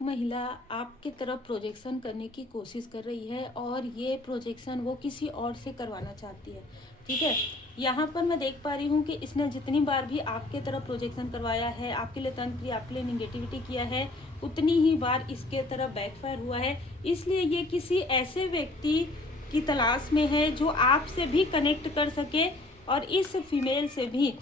महिला आपके तरफ प्रोजेक्शन करने की कोशिश कर रही है और ये प्रोजेक्शन वो किसी और से करवाना चाहती है। ठीक है, यहाँ पर मैं देख पा रही हूँ कि इसने जितनी बार भी आपके तरफ प्रोजेक्शन करवाया है, आपके लिए तंत्र किया, आपके लिए निगेटिविटी किया है, उतनी ही बार इसके तरफ बैकफायर हुआ है। इसलिए ये किसी ऐसे व्यक्ति की तलाश में है जो आपसे भी कनेक्ट कर सके और इस फीमेल से भी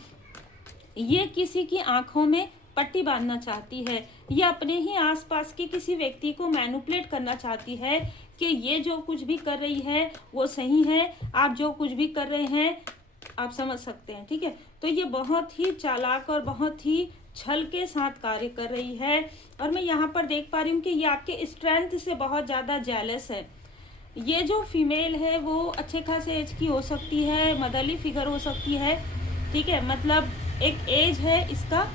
ये किसी की आंखों में पट्टी बांधना चाहती है। ये अपने ही आसपास के किसी व्यक्ति को मैनिपुलेट करना चाहती है कि ये जो कुछ भी कर रही है वो सही है, आप जो कुछ भी कर रहे हैं आप समझ सकते हैं। ठीक है, तो ये बहुत ही चालाक और बहुत ही छल के साथ कार्य कर रही है। और मैं यहाँ पर देख पा रही हूँ कि ये आपके स्ट्रेंथ से बहुत ज़्यादा जेलस है। ये जो फीमेल है वो अच्छे खासे एज की हो सकती है, मदरली फिगर हो सकती है। ठीक है, मतलब एक एज है इसका,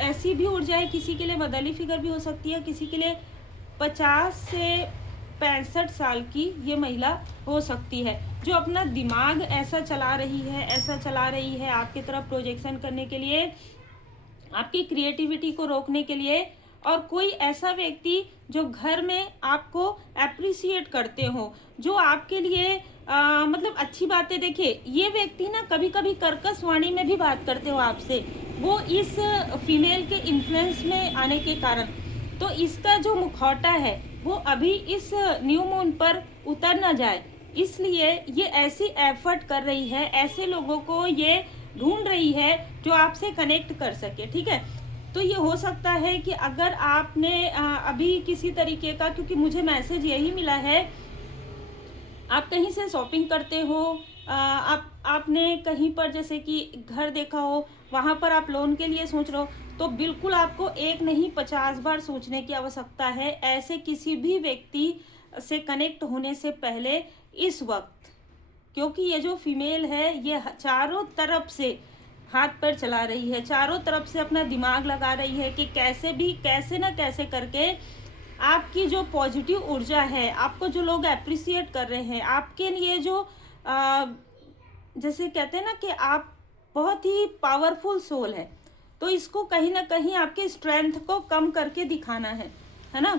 ऐसी भी ऊर्जा है, किसी के लिए मदरली फिगर भी हो सकती है, किसी के लिए 50 से 65 साल की ये महिला हो सकती है, जो अपना दिमाग ऐसा चला रही है, ऐसा चला रही है आपकी तरफ प्रोजेक्शन करने के लिए, आपकी क्रिएटिविटी को रोकने के लिए। और कोई ऐसा व्यक्ति जो घर में आपको अप्रिसिएट करते हो, जो आपके लिए मतलब अच्छी बातें, देखिए ये व्यक्ति ना कभी कभी कर्कश वाणी में भी बात करते हो आपसे, वो इस फीमेल के इन्फ्लुएंस में आने के कारण। तो इसका जो मुखौटा है वो अभी इस न्यू मून पर उतर ना जाए, इसलिए ये ऐसी एफर्ट कर रही है, ऐसे लोगों को ये ढूंढ रही है जो आपसे कनेक्ट कर सके। ठीक है, तो ये हो सकता है कि अगर आपने अभी किसी तरीके का, क्योंकि मुझे मैसेज यही मिला है, आप कहीं से शॉपिंग करते हो, आपने कहीं पर जैसे कि घर देखा हो, वहाँ पर आप लोन के लिए सोच रहे हो, तो बिल्कुल आपको एक नहीं 50 बार सोचने की आवश्यकता है ऐसे किसी भी व्यक्ति से कनेक्ट होने से पहले इस वक्त। क्योंकि ये जो फीमेल है ये चारों तरफ से हाथ पैर चला रही है, चारों तरफ से अपना दिमाग लगा रही है कि कैसे भी, कैसे ना कैसे करके आपकी जो पॉजिटिव ऊर्जा है, आपको जो लोग अप्रिसिएट कर रहे हैं, आपके लिए जो जैसे कहते हैं ना कि आप बहुत ही पावरफुल सोल है, तो इसको कहीं ना कहीं आपके स्ट्रेंथ को कम करके दिखाना है ना।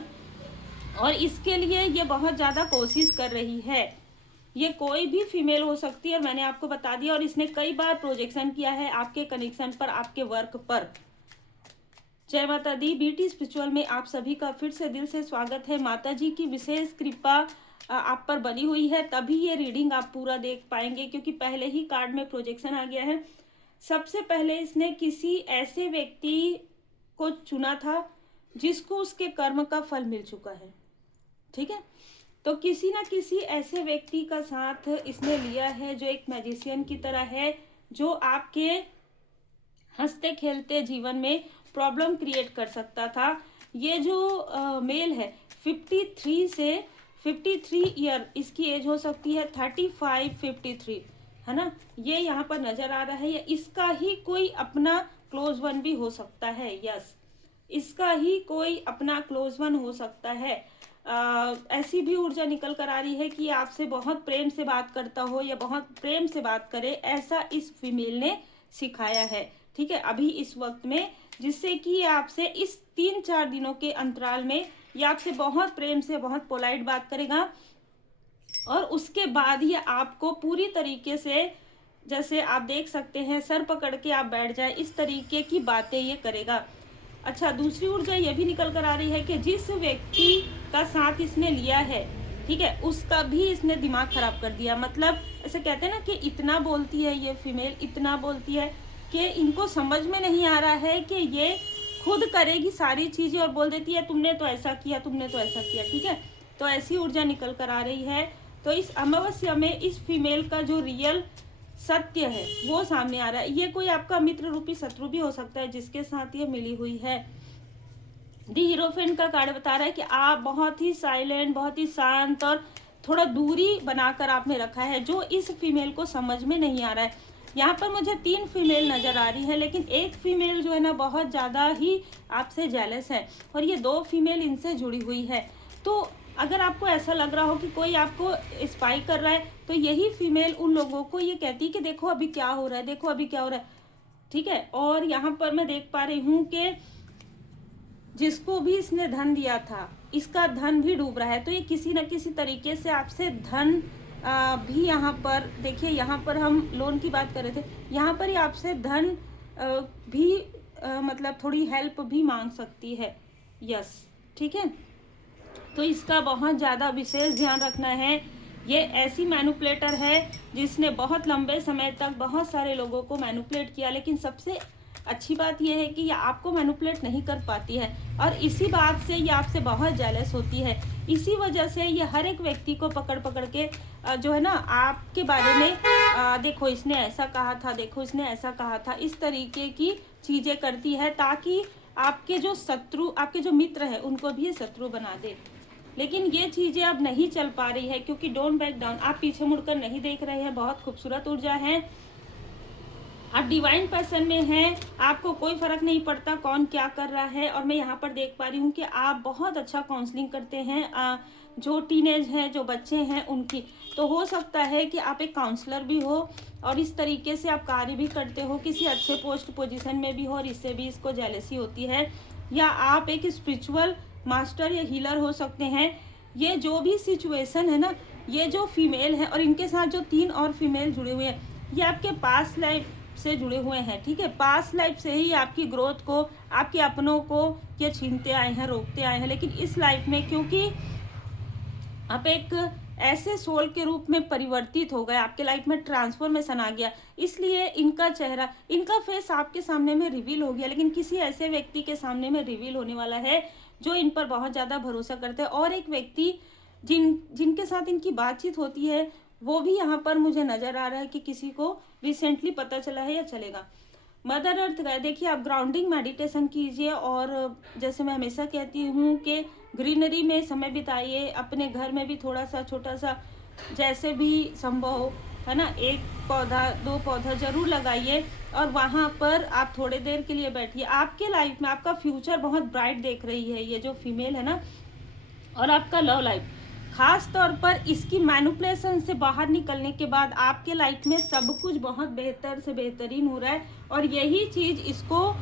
और इसके लिए ये बहुत ज़्यादा कोशिश कर रही है। ये कोई भी फीमेल हो सकती है और मैंने आपको बता दिया, और इसने कई बार प्रोजेक्शन किया है आपके कनेक्शन पर, आपके वर्क पर। जय माता दी। बीटी स्पिरिचुअल में आप सभी का फिर से दिल से स्वागत है। माता जी की विशेष कृपा आप पर बनी हुई है, तभी ये रीडिंग आप पूरा देख पाएंगे, क्योंकि पहले ही कार्ड में प्रोजेक्शन आ गया है। सबसे पहले इसने किसी ऐसे व्यक्ति को चुना था जिसको उसके कर्म का फल मिल चुका है। ठीक है, तो किसी ना किसी ऐसे व्यक्ति का साथ इसने लिया है जो एक मैजिशियन की तरह है, जो आपके हंसते खेलते जीवन में प्रॉब्लम क्रिएट कर सकता था। ये जो मेल है 53 से 53 ईयर इसकी एज हो सकती है, 35 53 है ना, ये यहाँ पर नजर आ रहा है। या इसका ही कोई अपना क्लोज वन भी हो सकता है। यस, इसका ही कोई अपना क्लोज वन हो सकता है। ऐसी भी ऊर्जा निकल कर आ रही है कि आपसे बहुत प्रेम से बात करता हो या बहुत प्रेम से बात करे, ऐसा इस फीमेल ने सिखाया है। ठीक है, अभी इस वक्त में, जिससे कि आपसे इस 3-4 दिनों के अंतराल में ये आपसे बहुत प्रेम से, बहुत पोलाइट बात करेगा, और उसके बाद ये आपको पूरी तरीके से, जैसे आप देख सकते हैं सर पकड़ के आप बैठ जाए, इस तरीके की बातें ये करेगा। अच्छा, दूसरी ऊर्जा ये भी निकल कर आ रही है कि जिस व्यक्ति का साथ इसने लिया है, ठीक है, उसका भी इसने दिमाग खराब कर दिया। मतलब ऐसे कहते हैं ना कि इतना बोलती है ये फीमेल, इतना बोलती है कि इनको समझ में नहीं आ रहा है कि ये खुद करेगी सारी चीजें और बोल देती है तुमने तो ऐसा किया, तुमने तो ऐसा किया। ठीक है, तो ऐसी ऊर्जा निकल कर आ रही है। तो इस अमावस्या में इस फीमेल का जो रियल सत्य है वो सामने आ रहा है। ये कोई आपका मित्र रूपी शत्रु भी हो सकता है जिसके साथ ये मिली हुई है। दी हीरोफेंट का कार्ड बता रहा है कि आप बहुत ही साइलेंट, बहुत ही शांत और थोड़ा दूरी बनाकर आपने रखा है, जो इस फीमेल को समझ में नहीं आ रहा है। यहाँ पर मुझे 3 फीमेल नजर आ रही है, लेकिन एक फीमेल जो है ना बहुत ज़्यादा ही आपसे जेलस है, और ये 2 फीमेल इनसे जुड़ी हुई है। तो अगर आपको ऐसा लग रहा हो कि कोई आपको स्पाई कर रहा है, तो यही फीमेल उन लोगों को ये कहती है कि देखो अभी क्या हो रहा है, देखो अभी क्या हो रहा है। ठीक है, और यहाँ पर मैं देख पा रही हूँ कि जिसको भी इसने धन दिया था, इसका धन भी डूब रहा है। तो ये किसी न किसी तरीके से आपसे धन भी, यहाँ पर देखिए, यहाँ पर हम लोन की बात कर रहे थे, यहाँ पर ये आपसे धन भी मतलब थोड़ी हेल्प भी मांग सकती है। यस, ठीक है। तो इसका बहुत ज़्यादा विशेष ध्यान रखना है। ये ऐसी मैनिपुलेटर है जिसने बहुत लंबे समय तक बहुत सारे लोगों को मैनिपुलेट किया, लेकिन सबसे अच्छी बात यह है कि ये आपको मैनिपुलेट नहीं कर पाती है, और इसी बात से ये आपसे बहुत जेलस होती है। इसी वजह से ये हर एक व्यक्ति को पकड़ पकड़ के जो है ना, आपके बारे में देखो इसने ऐसा कहा था, देखो इसने ऐसा कहा था, इस तरीके की चीज़ें करती है, ताकि आपके जो शत्रु, आपके जो मित्र हैं, उनको भी ये शत्रु बना दे। लेकिन ये चीज़ें अब नहीं चल पा रही है, क्योंकि डोंट बैक डाउन, आप पीछे मुड़कर नहीं देख रहे हैं। बहुत खूबसूरत ऊर्जा है, आप डिवाइन पर्सन में हैं, आपको कोई फर्क नहीं पड़ता कौन क्या कर रहा है। और मैं यहाँ पर देख पा रही हूँ कि आप बहुत अच्छा काउंसलिंग करते हैं, जो टीनेज हैं, जो बच्चे हैं उनकी। तो हो सकता है कि आप एक काउंसलर भी हो, और इस तरीके से आप कार्य भी करते हो, किसी अच्छे पोस्ट पोजीशन में भी हो, और इससे भी इसको जेलसी होती है। या आप एक स्पिरिचुअल मास्टर या हीलर हो सकते हैं। ये जो भी सिचुएशन है ना, ये जो फीमेल है और इनके साथ जो 3 और फीमेल जुड़े हुए हैं, ये आपके पास्ट लाइफ से जुड़े हुए हैं, ठीक है। पास्ट लाइफ से ही आपकी ग्रोथ को, आपके अपनों को ये छीनते आए हैं, रोकते आए हैं। लेकिन इस लाइफ में, क्योंकि आप एक ऐसे सोल के रूप में परिवर्तित हो गए, आपके लाइफ में ट्रांसफॉर्मेशन आ गया, इसलिए इनका चेहरा, इनका फेस आपके सामने में रिवील हो गया। लेकिन किसी ऐसे व्यक्ति के सामने में रिवील होने वाला है जो इन पर बहुत ज़्यादा भरोसा करते हैं। और एक व्यक्ति जिनके साथ इनकी बातचीत होती है, वो भी यहाँ पर मुझे नज़र आ रहा है कि किसी को रिसेंटली पता चला है या चलेगा। मदर अर्थ गए, देखिए आप ग्राउंडिंग मेडिटेशन कीजिए, और जैसे मैं हमेशा कहती हूँ कि ग्रीनरी में समय बिताइए, अपने घर में भी थोड़ा सा छोटा सा जैसे भी संभव हो, है ना, 1 पौधा 2 पौधा जरूर लगाइए, और वहाँ पर आप थोड़े देर के लिए बैठिए। आपके लाइफ में आपका फ्यूचर बहुत ब्राइट देख रही है ये जो फीमेल है ना। और आपका लव लाइफ, खास तौर पर इसकी मैनिपुलेशन से बाहर निकलने के बाद आपके लाइफ में सब कुछ बहुत बेहतर से बेहतरीन हो रहा है। और यही चीज़ इसको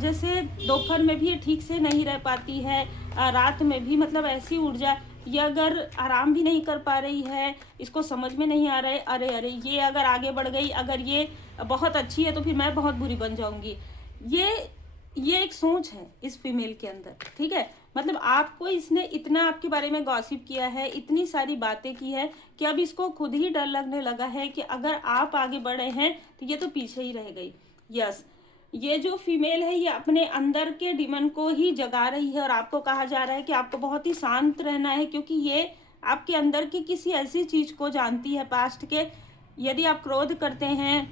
जैसे दोपहर में भी ये ठीक से नहीं रह पाती है, रात में भी, मतलब ऐसी ऊर्जा, ये अगर आराम भी नहीं कर पा रही है, इसको समझ में नहीं आ रहा है, अरे अरे ये अगर आगे बढ़ गई, अगर ये बहुत अच्छी है तो फिर मैं बहुत बुरी बन जाऊंगी। ये एक सोच है इस फीमेल के अंदर, ठीक है। मतलब आपको इसने इतना आपके बारे में गॉसिप किया है, इतनी सारी बातें की है, कि अब इसको खुद ही डर लगने लगा है कि अगर आप आगे बढ़े हैं तो ये तो पीछे ही रह गई। यस, ये जो फीमेल है ये अपने अंदर के डिमन को ही जगा रही है, और आपको कहा जा रहा है कि आपको बहुत ही शांत रहना है, क्योंकि ये आपके अंदर की किसी ऐसी चीज को जानती है पास्ट के। यदि आप क्रोध करते हैं,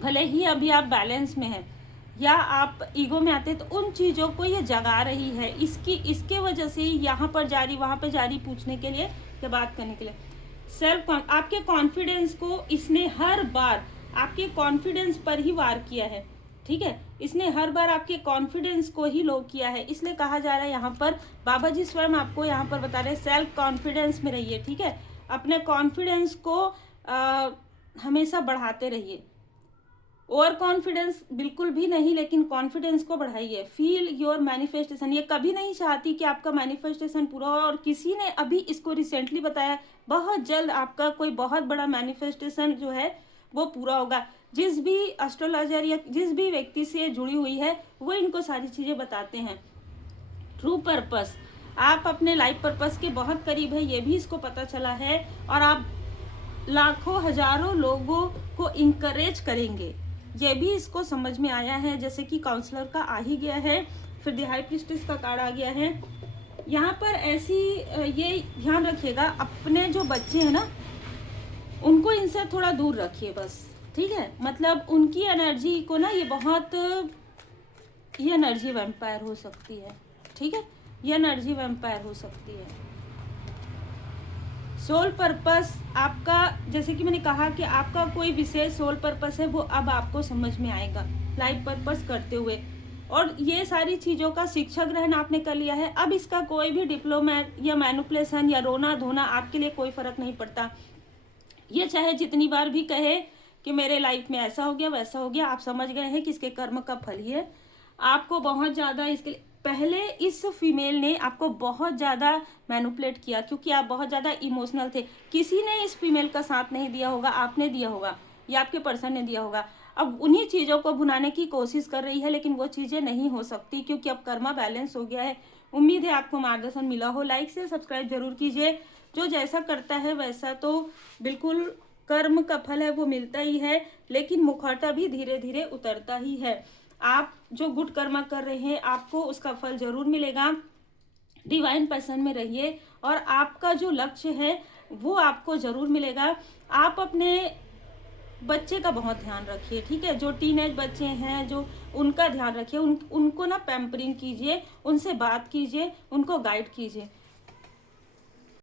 भले ही अभी आप बैलेंस में हैं या आप ईगो में आते हैं, तो उन चीज़ों को ये जगा रही है। इसके वजह से यहाँ पर जारी वहाँ पर जारी पूछने के लिए या बात करने के लिए आपके कॉन्फिडेंस को इसने हर बार आपके कॉन्फिडेंस पर ही वार किया है, ठीक है। इसने हर बार आपके कॉन्फिडेंस को ही लो किया है। इसलिए कहा जा रहा है यहाँ पर, बाबा जी स्वयं आपको यहाँ पर बता रहे हैं, सेल्फ कॉन्फिडेंस में रहिए, ठीक है। अपने कॉन्फिडेंस को हमेशा बढ़ाते रहिए। ओवर कॉन्फिडेंस बिल्कुल भी नहीं, लेकिन कॉन्फिडेंस को बढ़ाइए। Feel your manifestation. ये कभी नहीं चाहती कि आपका मैनिफेस्टेशन पूरा हो, और किसी ने अभी इसको रिसेंटली बताया, बहुत जल्द आपका कोई बहुत बड़ा मैनिफेस्टेशन जो है वो पूरा होगा। जिस भी एस्ट्रोलॉजर या जिस भी व्यक्ति से जुड़ी हुई है, वो इनको सारी चीज़ें बताते हैं। ट्रू पर्पस, आप अपने लाइफ पर्पस के बहुत करीब है, ये भी इसको पता चला है, और आप लाखों हजारों लोगों को इंकरेज करेंगे, ये भी इसको समझ में आया है। जैसे कि काउंसलर का आ ही गया है, फिर द हाई प्रीस्टेस का कार्ड आ गया है। यहाँ पर ऐसी ये ध्यान रखिएगा, अपने जो बच्चे हैं ना, उनको इनसे थोड़ा दूर रखिए बस, ठीक है। मतलब उनकी एनर्जी को ना, ये एनर्जी वैम्पायर हो सकती है, ठीक है। ये एनर्जी वैम्पायर हो सकती है। सोल पर्पस आपका, जैसे कि मैंने कहा कि आपका कोई विशेष सोल पर्पस है, वो अब आपको समझ में आएगा लाइफ पर्पस करते हुए। और ये सारी चीज़ों का शिक्षा ग्रहण आपने कर लिया है। अब इसका कोई भी डिप्लोमा या मैनिपुलेशन या रोना धोना आपके लिए कोई फर्क नहीं पड़ता। ये चाहे जितनी बार भी कहे कि मेरे लाइफ में ऐसा हो गया वैसा हो गया, आप समझ गए हैं कि इसके कर्म का फल ही है। आपको बहुत ज़्यादा इसके लिए पहले इस फीमेल ने आपको बहुत ज़्यादा मैनिपुलेट किया, क्योंकि आप बहुत ज़्यादा इमोशनल थे। किसी ने इस फीमेल का साथ नहीं दिया होगा, आपने दिया होगा या आपके पर्सन ने दिया होगा। अब उन्हीं चीज़ों को भुनाने की कोशिश कर रही है, लेकिन वो चीज़ें नहीं हो सकती, क्योंकि अब कर्मा बैलेंस हो गया है। उम्मीद है आपको मार्गदर्शन मिला हो। लाइक से सब्सक्राइब जरूर कीजिए। जो जैसा करता है वैसा तो बिल्कुल कर्म का फल है वो मिलता ही है, लेकिन मुखौटा भी धीरे धीरे उतरता ही है। आप जो गुड कर्मा कर रहे हैं आपको उसका फल जरूर मिलेगा। डिवाइन पर्सन में रहिए और आपका जो लक्ष्य है वो आपको जरूर मिलेगा। आप अपने बच्चे का बहुत ध्यान रखिए, ठीक है। जो टीनेज बच्चे हैं जो उनका ध्यान रखिए, उनको ना पैम्परिंग कीजिए, उनसे बात कीजिए, उनको गाइड कीजिए।